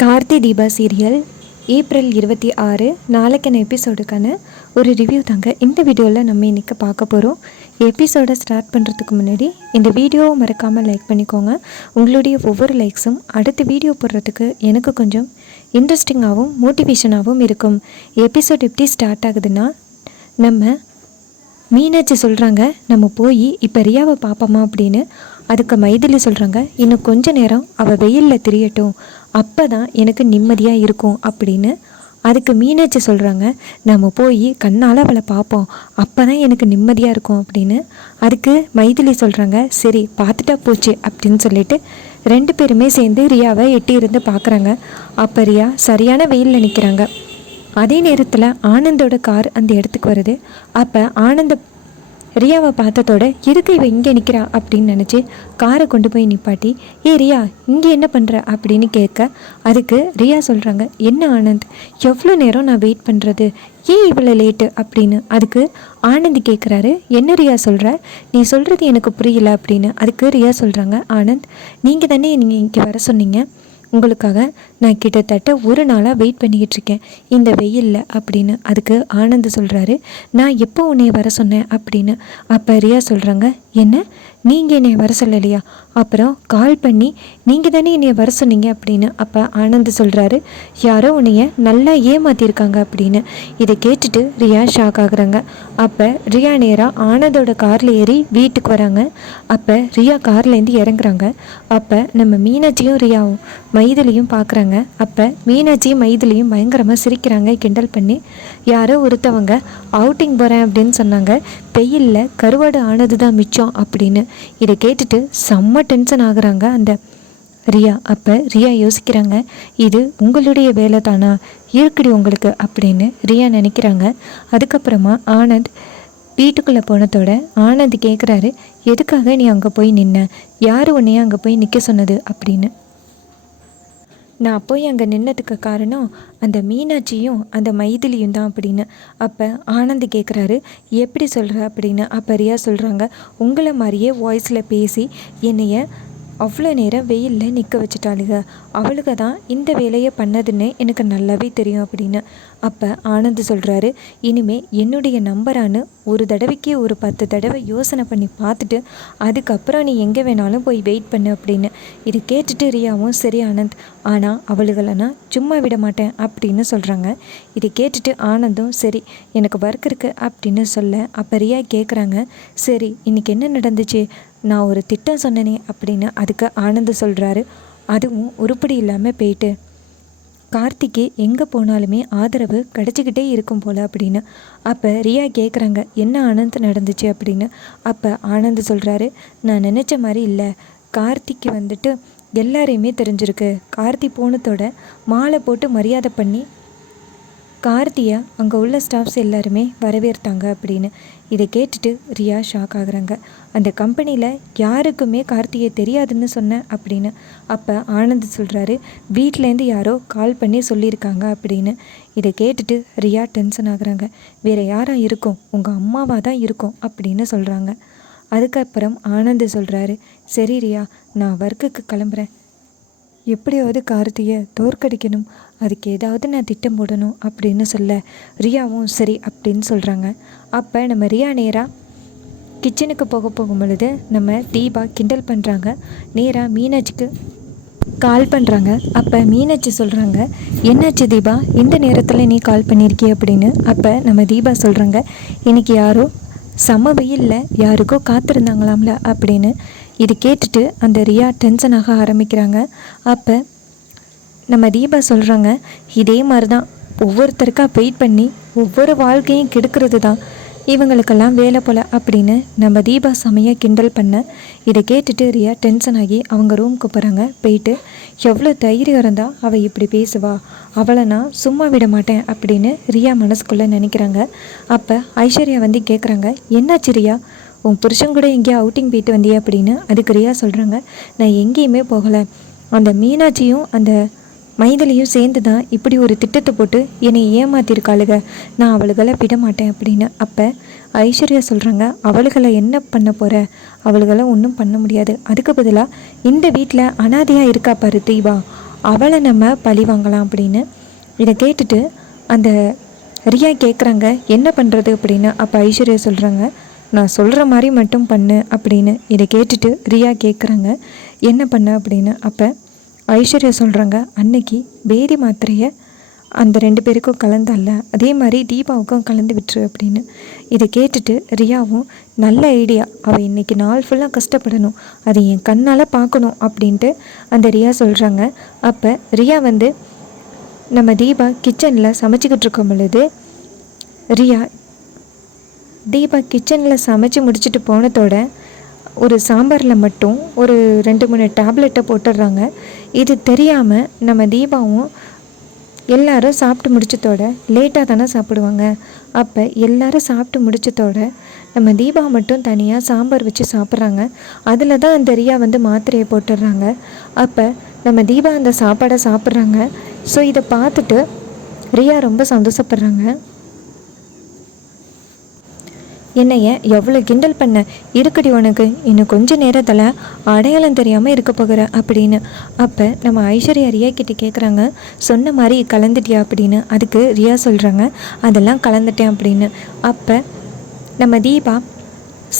Karthi Deepa serial April 26 நாளைக்கான எபிசோடுக்கான ஒரு review தாங்க இந்த வீடியோவில் நம்ம இன்றைக்கி பார்க்க போகிறோம். எபிசோடை ஸ்டார்ட் பண்ணுறதுக்கு முன்னாடி இந்த வீடியோவை மறக்காமல் லைக் பண்ணிக்கோங்க. உங்களுடைய ஒவ்வொரு லைக்ஸும் அடுத்த வீடியோ போடுறதுக்கு எனக்கு கொஞ்சம் இன்ட்ரெஸ்டிங்காகவும் மோட்டிவேஷனாகவும் இருக்கும். எபிசோட் எப்படி ஸ்டார்ட் ஆகுதுன்னா, நம்ம மீனாட்சி சொல்கிறாங்க நம்ம போய் இப்போ ரியாவை பார்ப்போமா அப்படின்னு. அதுக்கு மைதிலி சொல்கிறாங்க இன்னும் கொஞ்ச நேரம் அவள் வெயிலில் திரியட்டும், அப்போ தான் எனக்கு நிம்மதியாக இருக்கும் அப்படின்னு. அதுக்கு மீனாட்சி சொல்கிறாங்க நம்ம போய் கண்ணால் அவளை பார்ப்போம், அப்போ தான் எனக்கு நிம்மதியாக இருக்கும் அப்படின்னு. அதுக்கு மைதிலி சொல்கிறாங்க சரி பார்த்துட்டா போச்சு அப்படின்னு சொல்லிட்டு ரெண்டு பேருமே சேர்ந்து ரியாவை எட்டி இருந்து பார்க்குறாங்க. அப்போ ரியா சரியான வெயிலில் நிற்கிறாங்க. அதே நேரத்தில் ஆனந்தோட கார் அந்த இடத்துக்கு வருது. அப்போ ஆனந்த ரியாவை பார்த்ததோட எதுக்கு இவ இங்கே நிற்கிறா அப்படின்னு நினச்சி காரை கொண்டு போய் நிப்பாட்டி, ரியா இங்கே என்ன பண்ணுற அப்படின்னு கேட்க, அதுக்கு ரியா சொல்கிறாங்க என்ன ஆனந்த், எவ்வளோ நேரம் நான் வெயிட் பண்ணுறது, ஏன் இவ்வளோ லேட்டு அப்படின்னு. அதுக்கு ஆனந்த் கேட்குறாரு என்ன ரியா சொல்கிற, நீ சொல்கிறது எனக்கு புரியல அப்படின்னு. அதுக்கு ரியா சொல்கிறாங்க ஆனந்த் நீங்கள் தானே நீங்கள் இங்கே வர சொன்னீங்க, உங்களுக்காக நான் கிட்டத்தட்ட ஒரு நாளாக வெயிட் பண்ணிக்கிட்டு இருக்கேன் இந்த வெயிலில் அப்படின்னு. அதுக்கு ஆனந்த் சொல்கிறாரு நான் எப்போ உன்னை வர சொன்னேன் அப்படின்னு. அப்போ ரியா சொல்கிறாங்க என்ன நீங்கள் என்னை வர சொல்லலையா, அப்புறம் கால் பண்ணி நீங்கள் தானே என்னை வர சொன்னீங்க அப்படின்னு. அப்போ ஆனந்த் சொல்கிறாரு யாரோ உன்னைய நல்லா ஏமாற்றிருக்காங்க அப்படின்னு. இதை கேட்டுட்டு ரியா ஷாக் ஆகுறாங்க. அப்போ ரியா நேராக ஆனந்தோட காரில் ஏறி வீட்டுக்கு வராங்க. அப்போ ரியா கார்லேருந்து இறங்குறாங்க. அப்போ நம்ம மீனாட்சியும் ரியாவும் மைதிலியும் பார்க்குறாங்க. அப்போ மீனாட்சியும் மைதிலியும் பயங்கரமாக சிரிக்கிறாங்க கிண்டல் பண்ணி. யாரோ ஒருத்தவங்க அவுட்டிங் போகிறேன் அப்படின்னு சொன்னாங்க, வெயிலில் கருவாடு ஆனது தான் மிச்சம் அப்படின்னு. இதை கேட்டுட்டு செம்ம டென்ஷன் ஆகுறாங்க அந்த ரியா. அப்போ ரியா யோசிக்கிறாங்க இது உங்களுடைய வேலை தானா இருக்குடி உங்களுக்கு அப்படின்னு ரியா நினைக்கிறாங்க. அதுக்கப்புறமா ஆனந்த் வீட்டுக்குள்ளே போனதோட ஆனந்த் கேட்குறாரு எதுக்காக நீ அங்கே போய் நின்ன, யார் உன்னைய அங்கே போய் நிற்க சொன்னது அப்படின்னு. நான் போய் அங்கே நின்னதுக்கு காரணம் அந்த மீனாட்சியும் அந்த மைதிலியும் தான் அப்படின்னு. அப்போ ஆனந்த் கேட்குறாரு எப்படி சொல்கிற அப்படின்னு. அப்போ ரியா சொல்கிறாங்க உங்களை மாதிரியே வாய்ஸில் பேசி என்னைய அவ்வளோ நேரம் வெயிலில் நிற்க வச்சுட்டாளுங்க, அவளுக்கு தான் இந்த வேலையை பண்ணதுன்னு எனக்கு நல்லாவே தெரியும் அப்படின்னு. அப்போ ஆனந்த் சொல்கிறாரு இனிமேல் என்னுடைய நம்பரானு ஒரு தடவைக்கு ஒரு 10 தடவை யோசனை பண்ணி பார்த்துட்டு அதுக்கப்புறம் நீ எங்கே வேணாலும் போய் வெயிட் பண்ணு அப்படின்னு. இது கேட்டுட்டு ரியாவும் சரி ஆனந்த், ஆனால் அவளுகளை நான் சும்மா விட மாட்டேன் அப்படின்னு சொல்கிறாங்க. இதை கேட்டுட்டு ஆனந்தும் சரி எனக்கு ஒர்க் இருக்குது அப்படின்னு சொல்ல. அப்போ ரியா கேட்குறாங்க சரி இன்றைக்கி என்ன நடந்துச்சு, நான் ஒரு திட்டம் சொன்னனே அப்படின்னு. அதுக்கு ஆனந்த் சொல்கிறாரு அதுவும் உருப்படி இல்லாமல் போயிட்டு கார்த்திக்கு எங்கே போனாலுமே ஆதரவு கிடச்சிக்கிட்டே இருக்கும் போல் அப்படின்னு. அப்போ ரியா கேட்குறாங்க என்ன ஆனந்த் நடந்துச்சு அப்படின்னு. அப்போ ஆனந்த் சொல்கிறாரு நான் நினச்ச மாதிரி இல்லை, கார்த்திக்கு வந்துட்டு எல்லாரையுமே தெரிஞ்சிருக்கு, கார்த்தி போனதோட மாலை போட்டு மரியாதை பண்ணி கார்த்தியை அங்கே உள்ள ஸ்டாஃப்ஸ் எல்லாருமே வரவேற்றாங்க அப்படின்னு. இதை கேட்டுட்டு ரியா ஷாக் ஆகுறாங்க. அந்த கம்பெனியில் யாருக்குமே கார்த்தியை தெரியாதுன்னு சொன்னேன் அப்படின்னு. அப்போ ஆனந்த் சொல்கிறாரு வீட்டிலேருந்து யாரோ கால் பண்ணி சொல்லியிருக்காங்க அப்படின்னு. இதை கேட்டுட்டு ரியா டென்ஷன் ஆகுறாங்க. வேறு யாராக இருக்கும், உங்கள் அம்மாவாக தான் இருக்கும் அப்படின்னு சொல்கிறாங்க. அதுக்கப்புறம் ஆனந்த் சொல்கிறாரு சரி ரியா நான் ஒர்க்குக்கு கிளம்புறேன், எப்படியாவது கார்த்தியை தோற்கடிக்கணும், அதுக்கு ஏதாவது நான் திட்டம் போடணும் அப்படின்னு சொல்ல ரியாவும் சரி அப்படின்னு சொல்கிறாங்க. அப்போ நம்ம ரியா நேராக கிச்சனுக்கு போகும் பொழுது நம்ம தீபா கிண்டல் பண்ணுறாங்க. நேராக மீனாட்சிக்கு கால் பண்ணுறாங்க. அப்போ மீனாட்சி சொல்கிறாங்க என்னாச்சு தீபா இந்த நேரத்தில் நீ கால் பண்ணியிருக்கிய அப்படின்னு. அப்போ நம்ம தீபா சொல்கிறாங்க இன்றைக்கி யாரோ செம்ம வெயிலில் யாருக்கோ காத்திருந்தாங்களாம்ல அப்படின்னு. இது கேட்டுட்டு அந்த ரியா டென்ஷனாக ஆரம்பிக்கிறாங்க. அப்போ நம்ம தீபா சொல்கிறாங்க இதே மாதிரி தான் ஒவ்வொருத்தருக்காக வெயிட் பண்ணி ஒவ்வொரு வாழ்க்கையும் கெடுக்கிறது தான் இவங்களுக்கெல்லாம் வேலை போல் அப்படின்னு நம்ம தீபா செமையாக கிண்டல் பண்ண. இதை கேட்டுட்டு ரியா டென்ஷன் ஆகி அவங்க ரூமுக்கு போகிறாங்க. போயிட்டு எவ்வளோ தைரியம் இருந்தால் அவள் இப்படி பேசுவா, அவளை நான் சும்மா விட மாட்டேன் அப்படின்னு ரியா மனசுக்குள்ளே நினைக்கிறாங்க. அப்போ ஐஸ்வர்யா வந்து கேட்குறாங்க என்னாச்சு ரியா, உன் புருஷன் கூட எங்கேயா அவுட்டிங் போயிட்டு வந்தியா அப்படின்னு. அதுக்கு ரியா சொல்கிறாங்க நான் எங்கேயுமே போகலை, அந்த மீனாட்சியும் அந்த மைதிலியும் சேர்ந்து தான் இப்படி ஒரு திட்டத்தை போட்டு என்னை ஏமாத்திருக்காளுக, நான் அவளுகளை விட மாட்டேன் அப்படின்னு. அப்போ ஐஸ்வர்யா சொல்கிறாங்க அவளுகளை என்ன பண்ண போகிற, அவளுகளை ஒன்றும் பண்ண முடியாது, அதுக்கு பதிலாக இந்த வீட்டில் அனாதையாக இருக்கா பாரு தீபா, அவளை நம்ம பழி வாங்கலாம் அப்படின்னு. இதை கேட்டுட்டு அந்த ரியா கேட்குறாங்க என்ன பண்ணுறது அப்படின்னு. அப்போ ஐஸ்வர்யா சொல்கிறாங்க நான் சொல்கிற மாதிரி மட்டும் பண்ணு அப்படின்னு. இதை கேட்டுட்டு ரியா கேட்குறாங்க என்ன பண்ண அப்படின்னு. அப்போ ஐஸ்வர்யா சொல்கிறாங்க அன்னைக்கு பேதி மாத்திரையை அந்த 2 பேருக்கும் கலந்தல்ல அதே மாதிரி தீபாவுக்கும் கலந்து விட்டுரு அப்படின்னு. இதை கேட்டுட்டு ரியாவும் நல்ல ஐடியா, அவள் இன்றைக்கி நாள் ஃபுல்லாக கஷ்டப்படணும், அதை என் கண்ணால் பார்க்கணும் அப்படின்ட்டு அந்த ரியா சொல்கிறாங்க. அப்போ ரியா நம்ம தீபா கிச்சனில் சமைச்சிக்கிட்டு இருக்கும் பொழுது தீபா கிச்சனில் சமைச்சு முடிச்சுட்டு போனதோட ஒரு சாம்பாரில் மட்டும் ஒரு 2-3 டேப்லெட்டை போட்டுடுறாங்க. இது தெரியாமல் நம்ம தீபாவும் எல்லாரும் சாப்பிட்டு முடிச்சதோட லேட்டாக தானே சாப்பிடுவாங்க. அப்போ எல்லாரும் சாப்பிட்டு முடிச்சதோட நம்ம தீபா மட்டும் தனியாக சாம்பார் வச்சு சாப்பிட்றாங்க. அதில் தான் அந்த ரியா மாத்திரையை போட்டுடுறாங்க. அப்போ நம்ம தீபா அந்த சாப்பாடை சாப்பிட்றாங்க. ஸோ இதை பார்த்துட்டு ரியா ரொம்ப சந்தோஷப்படுறாங்க. என்னைய எவ்வளோ கிண்டல் பண்ண, இருக்கடி உனக்கு இன்னும் கொஞ்சம் நேரத்தில் அடையாளம் தெரியாமல் இருக்க போகிற அப்படின்னு. அப்போ நம்ம ஐஸ்வர்யா ரியா கிட்டே கேட்குறாங்க சொன்ன மாதிரி கலந்துட்டியா அப்படின்னு. அதுக்கு ரியா சொல்கிறாங்க அதெல்லாம் கலந்துட்டேன் அப்படின்னு. அப்போ நம்ம தீபா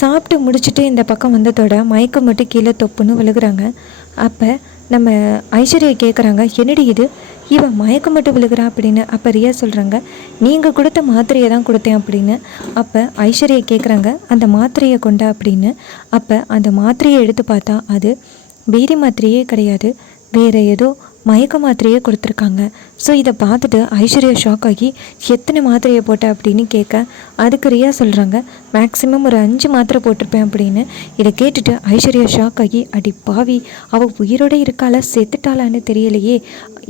சாப்பிட்டு முடிச்சுட்டு இந்த பக்கம் வந்ததோட மயக்கம் மட்டும் கீழே தொப்புன்னு விழுகிறாங்க. அப்போ நம்ம ஐஸ்வர்யா கேட்குறாங்க என்னடி இது, இவன் மயக்கம் மட்டும் விழுகிறா அப்படின்னு. அப்போ ரியா சொல்கிறாங்க நீங்கள் கொடுத்த மாத்திரையை தான் கொடுத்தேன் அப்படின்னு. அப்போ ஐஸ்வர்யா கேட்குறாங்க அந்த மாத்திரையை கொண்டா அப்படின்னு. அப்போ அந்த மாத்திரையை எடுத்து பார்த்தா அது பேதி மாத்திரையே கிடையாது, வேறு ஏதோ மயக்க மாத்திரையே கொடுத்துருக்காங்க. ஸோ இதை பார்த்துட்டு ஐஸ்வர்யா ஷாக் ஆகி எத்தனை மாத்திரையை போட்ட அப்படின்னு கேட்க அதுக்கு ரியா சொல்கிறாங்க மேக்ஸிமம் ஒரு 5 மாத்திரை போட்டிருப்பேன் அப்படின்னு. இதை கேட்டுட்டு ஐஸ்வர்யா ஷாக் ஆகி அடி பாவி, அவள் உயிரோடு இருக்காளா செத்துட்டாளான்னு தெரியலையே,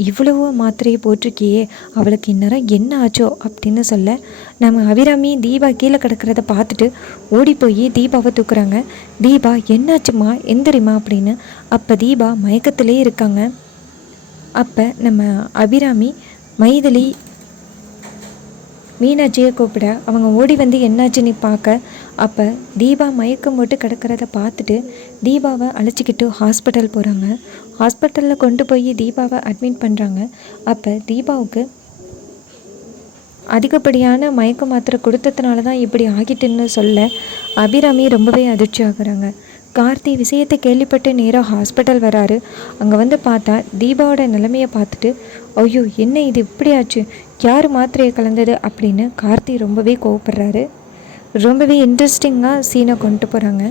இவ்வளவோ மாத்திரையை போட்டிருக்கியே, அவளுக்கு இந்நேரம் என்ன ஆச்சோ அப்படின்னு சொல்ல நம்ம அபிராமி தீபா கீழே கிடக்கிறத பார்த்துட்டு ஓடி போய் தீபாவை தூக்குறாங்க. தீபா என்னாச்சுமா எந்திரிமா அப்படின்னு. அப்போ தீபா மயக்கத்திலே இருக்காங்க. அப்போ நம்ம அபிராமி மைதிலி மீனாட்சியை கூப்பிட அவங்க ஓடி என்னாச்சுன்னு பார்க்க அப்போ தீபா மயக்கம் போட்டு கிடக்கிறத பார்த்துட்டு தீபாவை அழைச்சிக்கிட்டு ஹாஸ்பிட்டல் போகிறாங்க. ஹாஸ்பிட்டலில் கொண்டு போய் தீபாவை அட்மிட் பண்ணுறாங்க. அப்போ தீபாவுக்கு அதிகப்படியான மயக்க மாத்திரை கொடுத்ததுனால தான் இப்படி ஆகிட்டுன்னு சொல்ல அபிராமி ரொம்பவே அதிர்ச்சி ஆகுறாங்க. கார்த்தி விஷயத்தை கேள்விப்பட்டு நேராக ஹாஸ்பிட்டல் வராரு. அங்கே பார்த்தா தீபாவோட நிலைமையை பார்த்துட்டு ஐயோ என்ன இது இப்படி ஆச்சு, யார் மாத்திரையை கலந்தது அப்படின்னு கார்த்தி ரொம்பவே கோவப்படுறாரு. ரொம்பவே இன்ட்ரெஸ்டிங்காக சீனை கொண்டு போகிறாங்க.